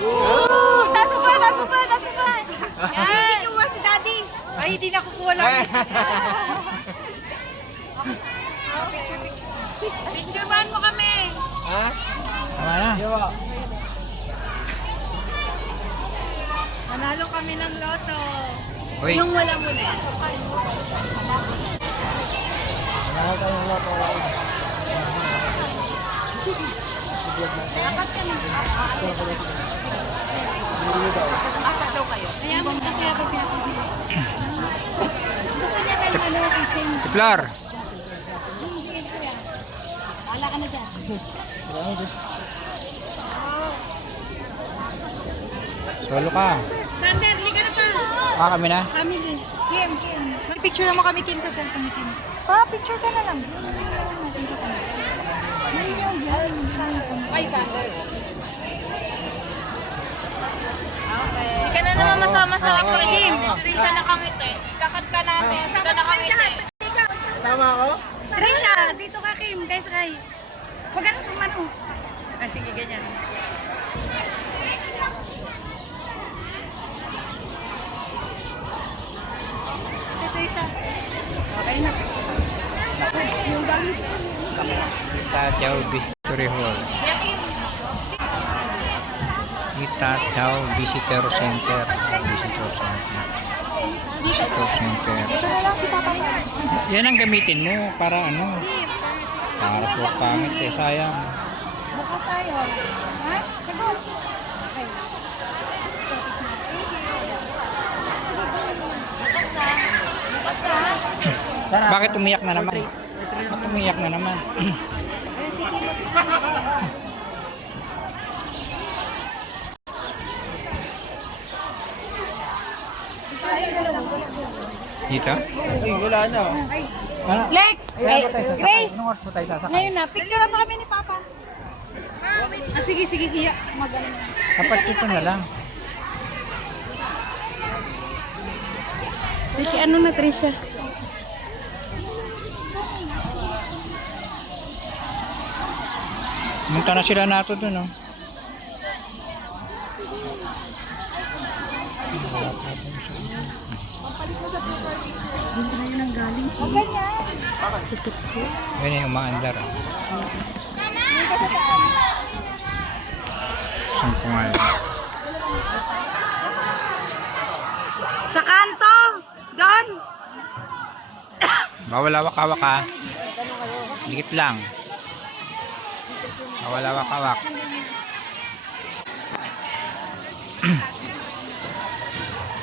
Taas mo pa, taas mo pa, taas mo pa. Hindi kuha si Daddy. Ay, hindi na kukuha lang. Picturean mo kami. Ha? Tama na. Manalo kami ng loto. Uy. Yung wala mo na. Dapat kami. Apat daw kayo. Kaya mo kasi ako pinapagpili. Gusto niya ng kitchen. Flor. Wala ka na dyan. Solo ka. Sander, liga na pa. Kami na. Kami din. Kim. Picture mo kami, Kim, sa cellphone ni Kim. Pa, picture ka na lang. Ay, Sander. Okay. Hindi ka na naman masama sa akin. Kim, dito ka nakangiti. Kakat ka namin. Dito ka nakangiti. Sama ako? Trisha, dito ka Kim. Kay Sakay. Huwag ka na tumano. Ah, sige, ganyan. Okay na. Itajaw Victory Hall. Itajaw Visitor Center. Visitor Center. Visitor Center. Yan ang gamitin mo para ano? Para po pangit eh. Sayang. Bukas tayo. Ha? Sagot. Bakit umiyak na naman? Bakit umiyak na naman? Dito? Ay, wala na. Ano? Lex! Grace! Anong oras po tayo sasakay? Ngayon na, picture pa kami ni Papa. Ah, sige, sige, hiya. Magaling. Dapat ito na lang. Sige, ano na Trisha? Munta na sila nato dun, oh. Doon tayo nang galing. Huwag ganyan. Sa tukto. Yan yung umaandar, oh. Sumpungan. Sa kanto! Doon! Bawal awak-awak, ha. Dikit lang. Bawal awak-awak.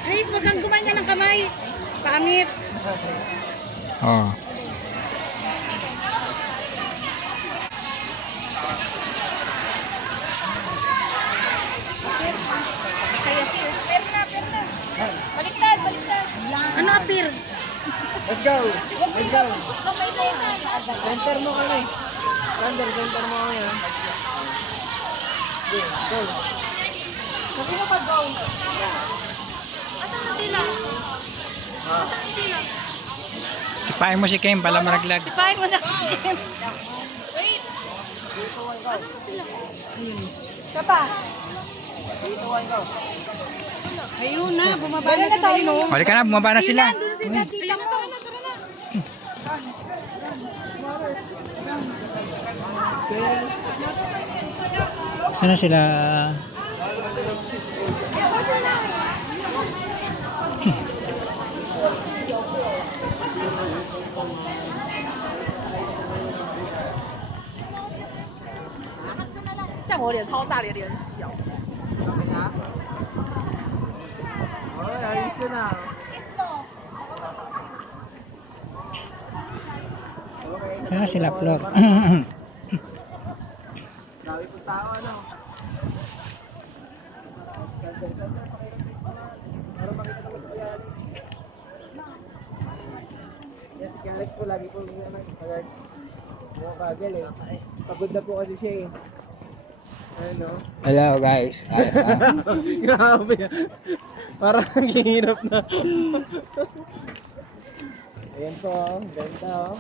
Grace, wag kang gumanya ng kamay. Pangit. Oh. Baliktad, baliktad. Ano apir? Let's go! Let's go! Kamay na yun. Center mo kami. Center mo kami, ha? Okay, go. Sabi mo mag-go. Asan na sila? Ah. Asan na sila? Sipahin mo si Kim pala maraglag. Sipahin mo na. Wait. Asan na sila? Siya pa. Ayun na, bumaba na tayo. No? Balik ka na, bumaba na sila. Doon sila, tita mo. Sana sila? Okay, ayos yun, ha? Sana sila, Flor. Dami po tao, ano? Para makita naman po yan. Yes, si Alex po lagi po nagpagad. Bagal eh. Pagod na po kasi siya eh. Ano? Hello guys. Ayos, Grabe yan. Parang hirap na. Ayan po, ganda oh.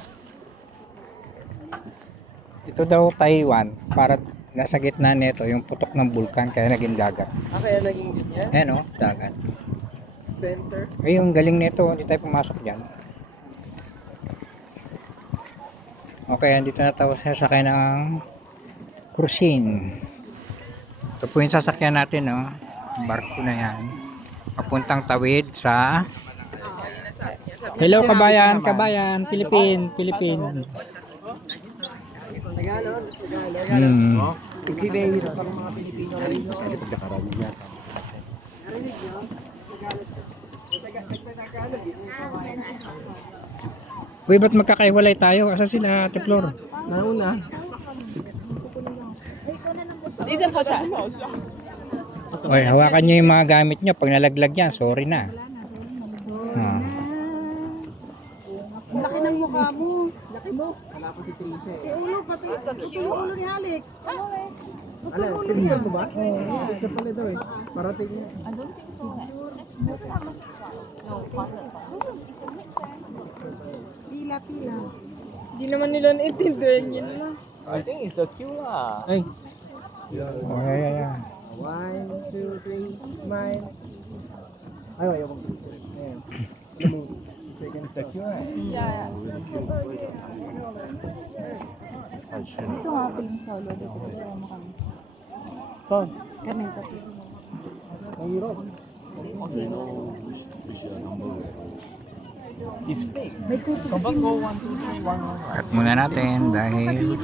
Ito daw Taiwan para Nasa gitna nito yung putok ng bulkan kaya naging dagat. Kaya naging ganyan? Ayan o, dagat. Center. Ay, yung galing nito, hindi tayo pumasok dyan. Okay, andito na tayo sa sakay ng cruising. Ito po yung sasakyan natin, no? Barko na yan. Papuntang tawid sa... Hello, kabayan, kabayan, Philippine. Hmm. Ikibehiro. Parang mga Pilipino rin. Uy, ba't magkakaiwalay tayo? Asa sila, Ate Flor? Nauna. Uy, hawakan nyo yung mga gamit nyo. Pag nalaglag yan, sorry na. Ah. Ang laki ng mukha mo. Laki mo. Wala pa si Trisha eh. Yung ulo pati. Ito yung ulo ni Alex. Ito Ano, yung ulo niya. picture ko ba? Picture pala daw eh. Parating niya. Pila. Hindi naman nila naintindihan yun na. I think it's the queue lah. Ay. Oh, yeah. 1, 2, 3, smile. Ay, ayaw kong picture. Ayan. Alam mo, second is the queue right? Ito nga film solo. Dito mo kami. Saan? Kami pati. Mahirap. It's fake. Kapag go 1, 2, 3, 1, 1. Cut muna natin dahil